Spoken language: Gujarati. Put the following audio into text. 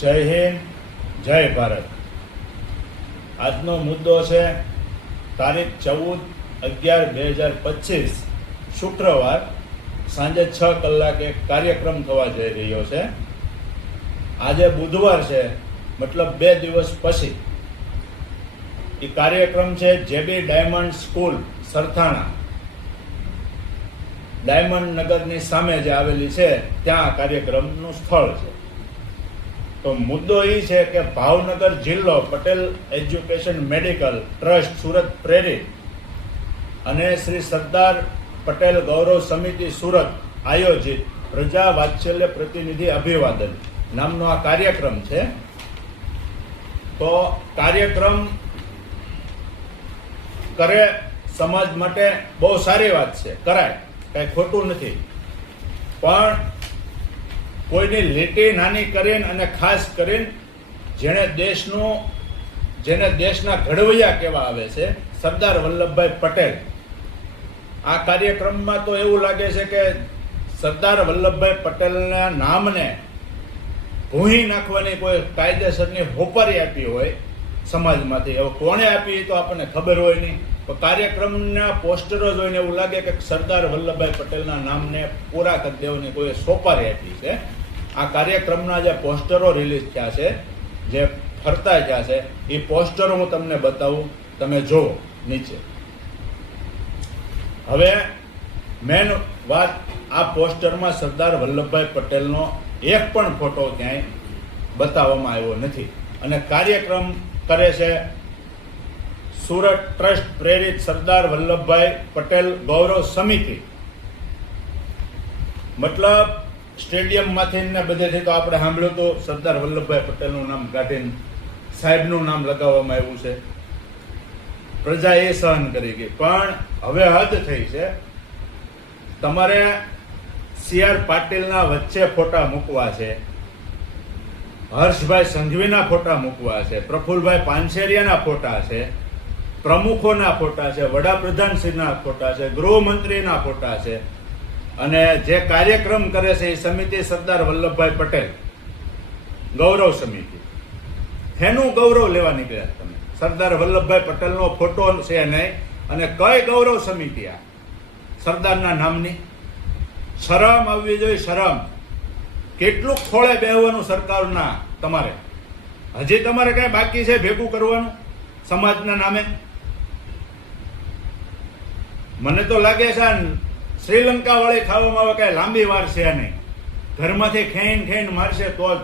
જય હિન્દ, જય ભારત. આજનો મુદ્દો છે તારીખ ચૌદ અગિયાર બે હજાર પચીસ, શુક્રવાર, સાંજે છ કલાકે કાર્યક્રમ થવા જઈ રહ્યો છે. આજે બુધવાર છે, મતલબ બે દિવસ પછી. એ કાર્યક્રમ છે JB diamond school, Sarthana. Diamond નગરની સામે જે આવેલી છે, ત્યાં કાર્યક્રમનું સ્થળ છે. તો મુદ્દો એ છે કે ભાવનગર જિલ્લો Patel education medical trust Surat પ્રેરિત અને શ્રી સરદાર પટેલ ગૌરવ સમિતિ સુરત આયોજિત પ્રજા વાત્સલ્ય પ્રતિનિધિ અભિવાદન નામનો આ કાર્યક્રમ છે. તો કાર્યક્રમ કરે સમાજ માટે બહુ સારી વાત છે. કરાય. કઈ ખોટું નથી. પણ કોઈની લીટી નાની કરીને અને ખાસ કરીને, જેણે દેશનું, જેને દેશના ઘડવૈયા કહેવા આવે છે, સરદાર વલ્લભભાઈ પટેલ. આ કાર્યક્રમમાં તો એવું લાગે છે કે સરદાર વલ્લભભાઈ પટેલના નામને ભૂહી નાખવાની કોઈ કાયદેસરની હોપારી આપી હોય સમાજમાંથી. હવે કોણે આપી તો આપણને ખબર હોય નહીં. કાર્યક્રમના પોસ્ટરો જોઈને એવું લાગે કે સરદાર વલ્લભભાઈ પટેલના નામને પૂરા કરી કોઈ સોપારી આપી છે. આ કાર્યક્રમના જે પોસ્ટરો રિલીઝ થયા છે, જે ફરતા થયા છે, એ પોસ્ટરો હું તમને બતાવું. તમે જુઓ નીચે. હવે મેન વાત આ પોસ્ટરમાં સરદાર વલ્લભભાઈ પટેલનો એક પણ ફોટો ક્યાંય બતાવવામાં આવ્યો નથી. અને કાર્યક્રમ કરે છે સુરત ટ્રસ્ટ પ્રેરિત સરદાર વલ્લભભાઈ પટેલ ગૌરવ સમિતિ. મતલબ સ્ટેડિયમમાંથી ને બધેથી તો આપણે સાંભળ્યું તો સરદાર વલ્લભભાઈ પટેલનું નામ કાઢીને સાહેબનું નામ લગાવવામાં આવ્યું છે. પ્રજા એ સહન કરી ગઈ પણ હવે હદ થઈ છે. તમારે સી આર પાટીલના વચ્ચે ફોટા મૂકવા છે. હર્ષભાઈ સંઘવીના ફોટા મૂકવા છે. પ્રફુલભાઈ પાનસેરિયાના ફોટા છે. પ્રમુખોના ફોટા છે, વડાપ્રધાનશ્રીના ફોટા છે, ગૃહમંત્રીના ફોટા છે. અને જે કાર્યક્રમ કરે છે એ સમિતિ સરદાર વલ્લભભાઈ પટેલ, ગૌરવ સમિતિ. એનું ગૌરવ લેવા નીકળ્યા તમે. સરદાર વલ્લભભાઈ પટેલનો ફોટો છે નહીં અને કઈ ગૌરવ સમિતિ આ? સરદારના નામની? શરમ આવવી જોઈએ, શરમ. કેટલું ખોળે બેહવાનું સરકારના તમારે? હજી તમારે કઈ બાકી છે ભેગું કરવાનું? સમાજના નામે? મને તો લાગે છે શ્રીલંકા વાળી ખાવામાં આવે કઈ લાંબી વાર છે નહીં. ઘરમાંથી ખેન ખેન મારશે તો જ.